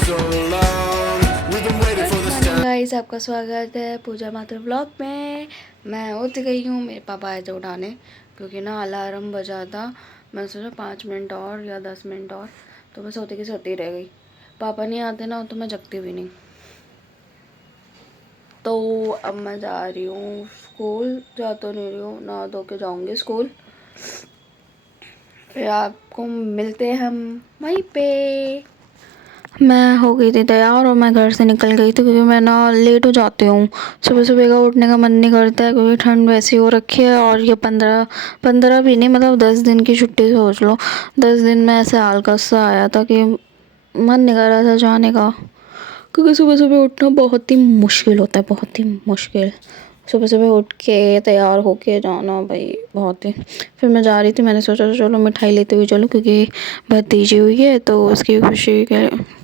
Morning guys, आपका स्वागत है पूजा मात्र व्लॉग में। मैं उठ गई हूँ, मेरे पापा आए थे उठाने क्योंकि ना अलार्म बजा था। मैं सोचा 5 मिनट और या 10 मिनट और, तो मैं सोते की सोती रह गई। पापा नहीं आते ना तो मैं जगती भी नहीं। तो अब मैं जा रही हूँ स्कूल, जा तो नहीं रही हूँ, नहा धो के जाऊँगी स्कूल। फिर आपको मिलते हैं हम वहीं पे। मैं हो गई थी तैयार और मैं घर से निकल गई थी क्योंकि मैं ना लेट हो जाती हूँ। सुबह सुबह का उठने का मन नहीं करता है क्योंकि ठंड वैसी हो रखी है। और ये 15 भी नहीं, मतलब 10 दिन की छुट्टी सोच लो। 10 दिन में ऐसे आलकस सा आया था कि मन नहीं कर रहा था जाने का, क्योंकि सुबह सुबह उठना बहुत ही मुश्किल होता है, बहुत ही मुश्किल। सुबह सुबह उठ के तैयार होके जाना भाई बहुत ही। फिर मैं जा रही थी, मैंने सोचा चलो मिठाई लेते हुए चलो क्योंकि भतीजी हुई है तो उसकी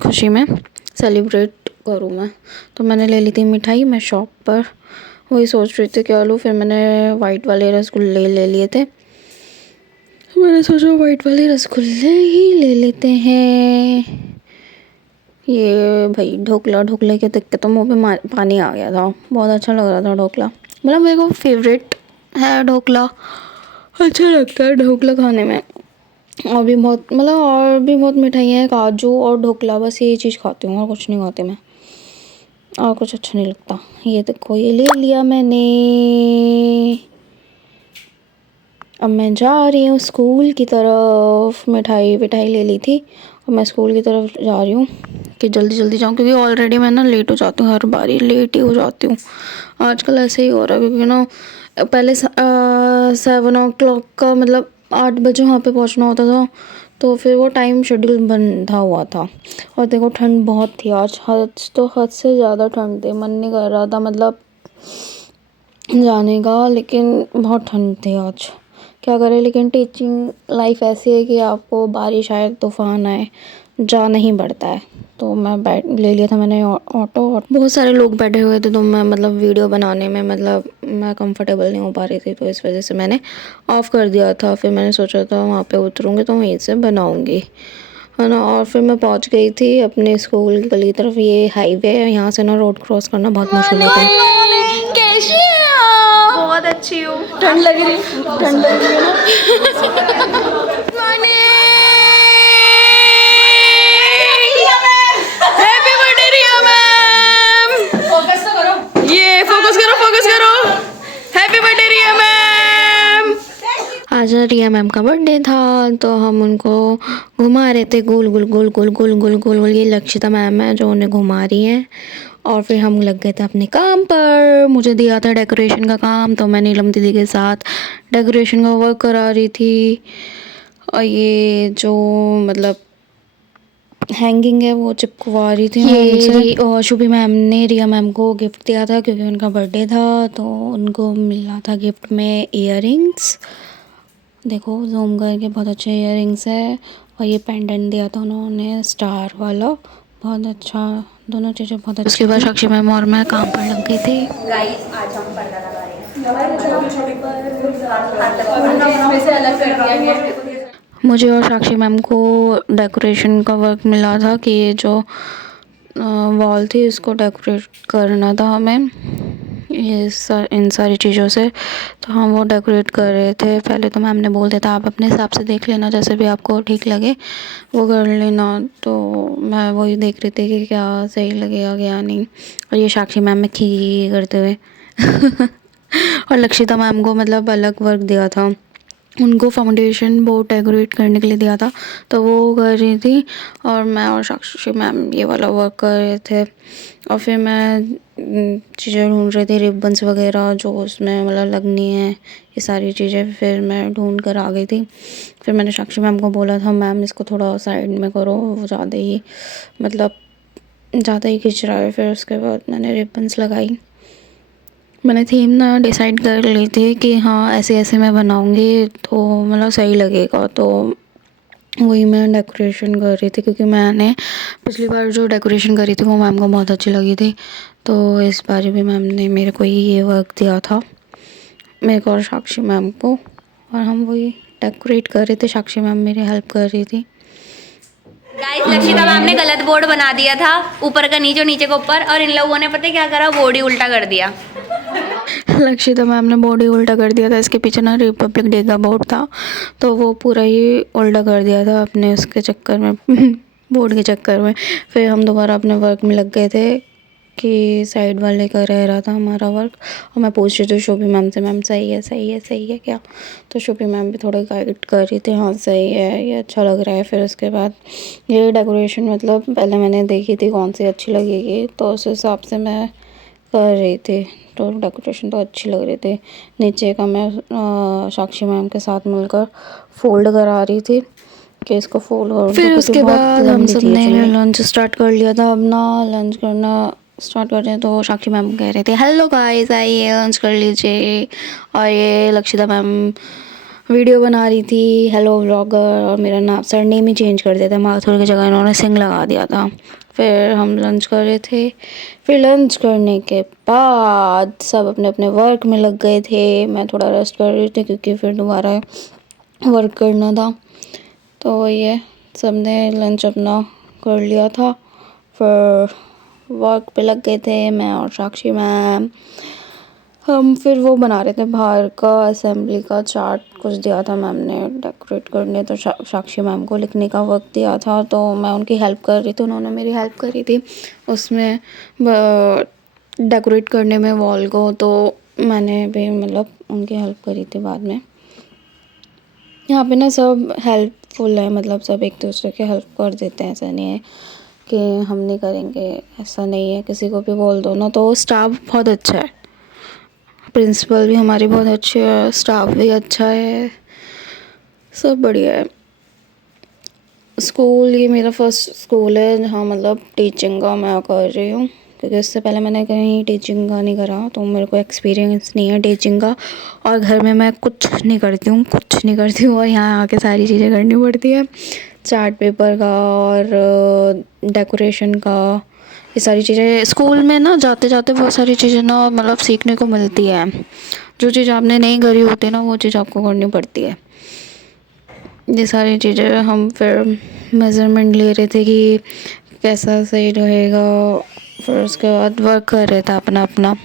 खुशी में सेलिब्रेट करूँ मैं। तो मैंने ले ली थी मिठाई, मैं शॉप पर वही सोच रही थी क्या लूँ। फिर मैंने वाइट वाले रसगुल्ले ले लिए थे, मैंने सोचा वाइट वाले रसगुल्ले ही ले लेते हैं। ये भाई ढोकला, ढोकले के देख के तो मुँह पे पानी आ गया था। बहुत अच्छा लग रहा था ढोकला, मतलब मेरे को फेवरेट है ढोकला। अच्छा लगता है ढोकला खाने में। और भी बहुत, मतलब और भी बहुत मिठाइयाँ हैं, काजू और ढोकला, बस यही चीज़ खाती हूँ और कुछ नहीं खाती मैं, और कुछ अच्छा नहीं लगता। ये देखो ये ले लिया मैंने। अब मैं जा रही हूँ स्कूल की तरफ। मिठाई विठाई ले ली थी और मैं स्कूल की तरफ जा रही हूँ कि जल्दी जल्दी जाऊँ क्योंकि ऑलरेडी मैं ना लेट हो जाती हूँ, हर बारी लेट ही हो जाती हूँ। आजकल ऐसे ही हो रहा है क्योंकि ना पहले 7 o'clock का, मतलब 8 बजे वहाँ पे पहुँचना होता था, तो फिर वो टाइम शेड्यूल बंधा हुआ था। और देखो ठंड बहुत थी आज, हद से ज़्यादा ठंड थी, मन नहीं कर रहा था मतलब जाने का, लेकिन बहुत ठंड थी आज। क्या करें, लेकिन टीचिंग लाइफ ऐसी है कि आपको बारिश आए तूफान आए जाना ही पड़ता है। तो मैं ले लिया था मैंने ऑटो, और बहुत सारे लोग बैठे हुए थे तो मैं मतलब वीडियो बनाने में मतलब मैं कंफर्टेबल नहीं हो पा रही थी, तो इस वजह से मैंने ऑफ़ कर दिया था। फिर मैंने सोचा था वहाँ पे उतरूँगी तो वहीं से बनाऊँगी, है ना। और फिर मैं पहुँच गई थी अपने स्कूल की गली की तरफ। ये हाईवे है, यहाँ से ना रोड क्रॉस करना बहुत मुश्किल होता है। कैसी है आप? बहुत अच्छी हूँ। ठंड लग रही है ना। हैप्पी बर्थडे रिया मैम। फोकस तो करो, ये फोकस करो, फोकस करो। हैप्पी बर्थडे रिया मैम। आज रिया मैम का बर्थडे था तो हम उनको घुमा रहे थे गोल गोल गोल गोल गोल गोल गोल गोल। ये लक्षिता मैम है जो उन्हें घुमा रही हैं। और फिर हम लग गए थे अपने काम पर। मुझे दिया था डेकोरेशन का काम, तो मैं नीलम दीदी के साथ डेकोरेशन का वर्क करा रही थी। और ये जो मतलब हैंगिंग है वो चिपकवा रही थी ये। और शुभी मैम ने रिया मैम को गिफ्ट दिया था क्योंकि उनका बर्थडे था, तो उनको मिला था गिफ्ट में इयररिंग्स। देखो जूम करके, बहुत अच्छे इयररिंग्स है। और ये पेंडेंट दिया था उन्होंने स्टार वाला, बहुत अच्छा। दोनों चीज़ें बहुत अच्छी। उसके बाद साक्षी मैम और मैं काम पर लग गई थी। गाइस आज हम पर्दा लगा रहे हैं। इसमें से अलग कर दिया गया है। मुझे और साक्षी मैम को डेकोरेशन का वर्क मिला था कि ये जो वॉल थी इसको डेकोरेट करना था हमें, इन सारी चीज़ों से। तो हम वो डेकोरेट कर रहे थे। पहले तो मैम ने बोल दिया था आप अपने हिसाब से देख लेना, जैसे भी आपको ठीक लगे वो कर लेना। तो मैं वही देख रही थी कि क्या सही लगेगा क्या नहीं। और ये साक्षी मैम में खी करते हुए और लक्षिता मैम को मतलब अलग वर्क दिया था, उनको फाउंडेशन बोर्ड डेकोरेट करने के लिए दिया था, तो वो कर रही थी। और मैं और साक्षी मैम ये वाला वर्क कर रहे थे। और फिर मैं चीज़ें ढूंढ रही थी, रिबन्स वगैरह जो उसमें मतलब लगनी है, ये सारी चीज़ें फिर मैं ढूंढ कर आ गई थी। फिर मैंने साक्षी मैम को बोला था मैम इसको थोड़ा साइड में करो, वो ज़्यादा ही मतलब ज़्यादा ही खिंच रहा है। फिर उसके बाद मैंने रिबन्स लगाई। मैंने थीम ना डिसाइड कर ली थी कि हाँ ऐसे ऐसे मैं बनाऊँगी तो मतलब सही लगेगा, तो वही मैं डेकोरेशन कर रही थी क्योंकि मैंने पिछली बार जो डेकोरेशन करी थी वो मैम को बहुत अच्छी लगी थी। तो इस बार भी मैम ने मेरे को ही ये वर्क दिया था, मेरे को और साक्षी मैम को, और हम वही डेकोरेट कर रहे थे। साक्षी मैम मेरी हेल्प कर रही थी। गाइस लक्षिता मैम ने गलत बोर्ड बना दिया था, ऊपर का नीचे, नीचे का ऊपर, और इन लोगों ने पता है क्या करा, बोर्ड ही उल्टा कर दिया। लक्षिता मैम ने बोर्ड ही उल्टा कर दिया था। इसके पीछे ना रिपब्लिक डे का बोर्ड था, तो वो पूरा ही उल्टा कर दिया था अपने उसके चक्कर में बोर्ड के चक्कर में। फिर हम दोबारा अपने वर्क में लग गए थे कि साइड वाले का रह रहा था हमारा वर्क, और मैं पूछ रही थी शोभी मैम से, मैम सही है, सही है, सही है क्या? तो शोभी मैम भी थोड़ा गाइड कर रही थी, हाँ सही है, ये अच्छा लग रहा है। फिर उसके बाद ये डेकोरेशन मतलब पहले मैंने देखी थी कौन सी अच्छी लगेगी, तो उस हिसाब से मैं कर रही थी। तो डेकोरेशन तो अच्छी लग रही थी। नीचे का मैं साक्षी मैम के साथ मिलकर फोल्ड करा रही थी कि इसको फोल्ड करूँ। फिर उसके बाद हम सब ने लंच स्टार्ट कर लिया था। अब ना लंच करना स्टार्ट कर रहे हैं, तो साक्षी मैम कह रहे थे हेलो गाइस आइए लंच कर लीजिए, और ये लक्षिता मैम वीडियो बना रही थी हेलो व्लॉगर, और मेरा नाम सरनेम ही चेंज कर दिया था, माथुर की जगह इन्होंने सिंह लगा दिया था। फिर हम लंच कर रहे थे। फिर लंच करने के बाद सब अपने अपने वर्क में लग गए थे। मैं थोड़ा रेस्ट कर रही थी क्योंकि फिर दोबारा वर्क करना था। तो वही है, सब ने लंच अपना कर लिया था, फिर वर्क पे लग गए थे मैं और साक्षी मैम। हम फिर वो बना रहे थे बाहर का असेंबली का चार्ट, कुछ दिया था मैम ने डेकोरेट करने, तो साक्षी मैम को लिखने का वक्त दिया था, तो मैं उनकी हेल्प कर रही थी, उन्होंने मेरी हेल्प करी थी उसमें डेकोरेट करने में वॉल को। तो मैंने भी मतलब उनकी हेल्प करी थी बाद में। यहाँ पे ना सब हेल्पफुल है, मतलब सब एक दूसरे की हेल्प कर देते हैं, ऐसा नहीं है कि हम नहीं करेंगे, ऐसा नहीं है। किसी को भी बोल दो ना, तो स्टाफ बहुत अच्छा है, प्रिंसिपल भी हमारी बहुत अच्छी है, स्टाफ भी अच्छा है, सब बढ़िया है। स्कूल ये मेरा फर्स्ट स्कूल है जहाँ मतलब टीचिंग का मैं कर रही हूँ, क्योंकि इससे पहले मैंने कहीं टीचिंग का नहीं करा, तो मेरे को एक्सपीरियंस नहीं है टीचिंग का। और घर में मैं कुछ नहीं करती हूँ, कुछ नहीं करती हूँ, और यहाँ आके सारी चीज़ें करनी पड़ती है, चार्ट पेपर का और डेकोरेशन का, ये सारी चीज़ें। स्कूल में ना जाते जाते बहुत सारी चीज़ें ना मतलब सीखने को मिलती है। जो चीज़ आपने नहीं करी होती ना, वो चीज़ आपको करनी पड़ती है। ये सारी चीज़ें हम फिर मेज़रमेंट ले रहे थे कि कैसा सही रहेगा। फिर उसके बाद वर्क कर रहे थे अपना अपना।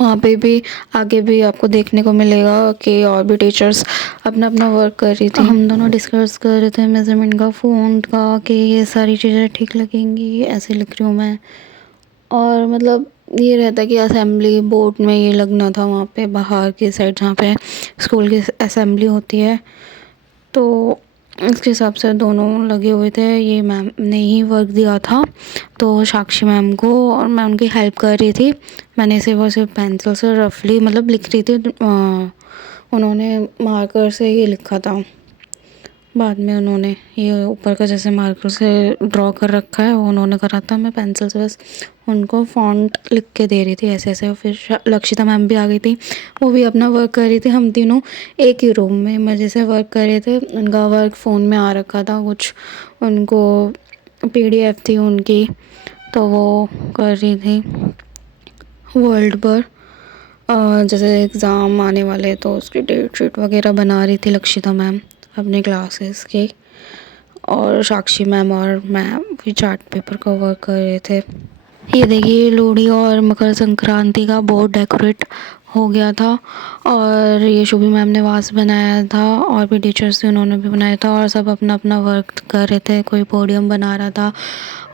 वहाँ पे भी आगे भी आपको देखने को मिलेगा कि और भी टीचर्स अपना अपना वर्क कर रही थी। हम दोनों डिस्कस कर रहे थे मेज़रमेंट का, फ़ॉन्ट का, कि ये सारी चीज़ें ठीक लगेंगी, ऐसे लिख रही हूँ मैं। और मतलब ये रहता कि असेंबली बोर्ड में ये लगना था वहाँ पे बाहर की साइड जहाँ पे स्कूल की असेंबली होती है, तो इसके हिसाब से दोनों लगे हुए थे। ये मैम ने ही वर्क दिया था तो साक्षी मैम को, और मैं उनकी हेल्प कर रही थी। मैंने सिर्फ पेंसिल से रफली मतलब लिख रही थी, उन्होंने मार्कर से ये लिखा था, बाद में उन्होंने ये ऊपर का जैसे मार्कर से ड्रॉ कर रखा है वो उन्होंने करा था। मैं पेंसिल से बस उनको फ़ॉन्ट लिख के दे रही थी ऐसे ऐसे। फिर लक्षिता मैम भी आ गई थी, वो भी अपना वर्क कर रही थी। हम तीनों एक ही रूम में मज़े से वर्क कर रहे थे। उनका वर्क फ़ोन में आ रखा था, कुछ उनको PDF थी उनकी, तो वो कर रही थी वर्ल्ड पर। जैसे एग्ज़ाम आने वाले तो उसकी डेट शीट वगैरह बना रही थी लक्षिता मैम अपने क्लासेस के, और साक्षी मैम और मैं भी चार्ट पेपर का वर्क कर रहे थे। ये देखिए लोहड़ी और मकर संक्रांति का बोर्ड डेकोरेट हो गया था, और ये शुभी मैम ने वास बनाया था, और भी टीचर्स थे उन्होंने भी बनाया था, और सब अपना अपना वर्क कर रहे थे। कोई पोडियम बना रहा था,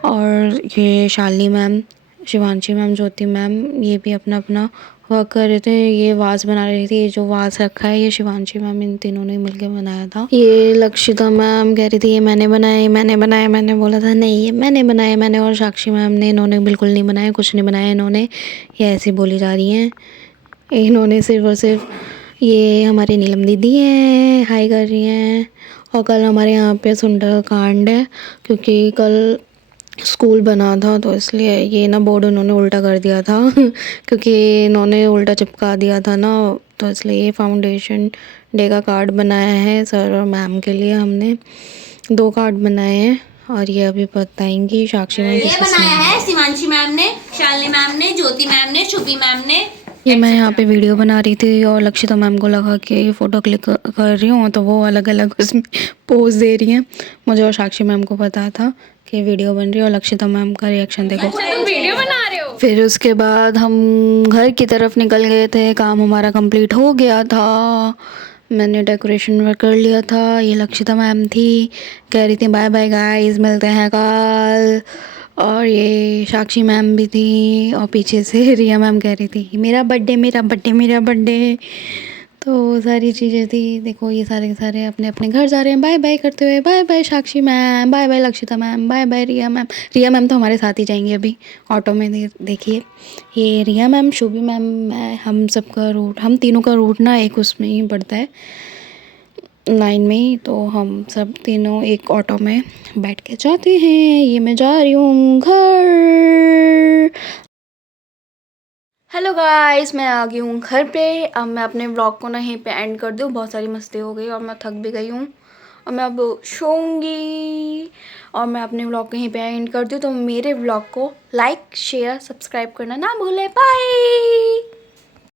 और ये शालिनी मैम, शिवांशी मैम, ज्योति मैम, ये भी अपना अपना वर्क कर रहे थे। ये वास बना रही थी, ये जो वास रखा है ये शिवांशी मैम, इन तीनों ने मिलकर बनाया था। ये लक्षिता मैम कह रही थी ये मैंने बनाया, मैंने बनाया। मैंने बोला था नहीं ये मैंने बनाया, मैंने। और साक्षी मैम ने, इन्होंने बिल्कुल नहीं बनाया, कुछ नहीं बनाया इन्होंने, ये ऐसे बोली जा रही हैं। इन्होंने सिर्फ और सिर्फ, ये हमारी नीलम दीदी हैं, हाई कर रही हैं। और कल हमारे यहाँ पे सुंदर कांड है, क्योंकि कल स्कूल बना था, तो इसलिए ये ना बोर्ड उन्होंने उल्टा कर दिया था क्योंकि इन्होंने उल्टा चिपका दिया था ना, तो इसलिए ये फाउंडेशन डे का कार्ड बनाया है सर और मैम के लिए। हमने 2 कार्ड बनाए हैं, और ये अभी बताएंगी साक्षी मैम। ये बनाया है शिवांशी मैम ने, शालिनी मैम ने, ज्योति मैम ने, शुभी मैम ने, ये मैं यहाँ पे वीडियो बना रही थी और लक्षिता मैम को लगा कि फ़ोटो क्लिक कर रही हूँ, तो वो अलग अलग उसमें पोज दे रही हैं। मुझे और साक्षी मैम को पता था कि वीडियो बन रही है और लक्षिता मैम का रिएक्शन देखो। तुम वीडियो बना रहे हो? फिर उसके बाद हम घर की तरफ निकल गए थे, काम हमारा कंप्लीट हो गया था, मैंने डेकोरेशन वर्क कर लिया था। ये लक्षिता मैम थी, कह रही थी बाय बाय गाइस, मिलते हैं कल। और ये साक्षी मैम भी थी और पीछे से रिया मैम कह रही थी मेरा बर्थडे मेरा बर्थडे मेरा बर्थडे। तो सारी चीज़ें थी। देखो ये सारे के सारे अपने अपने घर जा रहे हैं बाय बाय करते हुए। Bye bye Sakshi ma'am, bye bye Lakshita ma'am, bye bye Riya ma'am. Riya ma'am तो हमारे साथ ही जाएंगी अभी ऑटो में। देखिए ये रिया मैम, शुभी मैम, हम सबका रूट, हम तीनों का रूट ना एक उसमें ही पड़ता है, लाइन में ही। तो हम सब तीनों एक ऑटो में बैठ के जाते हैं। ये मैं जा रही हूँ घर। हेलो गाइस, मैं आ गई हूँ घर पे। अब मैं अपने व्लॉग को ना यहीं पे एंड कर दूँ, बहुत सारी मस्ती हो गई और मैं थक भी गई हूँ और मैं अब सोऊंगी। और मैं अपने व्लॉग को यहीं पे एंड कर दूँ। तो मेरे व्लॉग को लाइक शेयर सब्सक्राइब करना ना भूलें। बाय।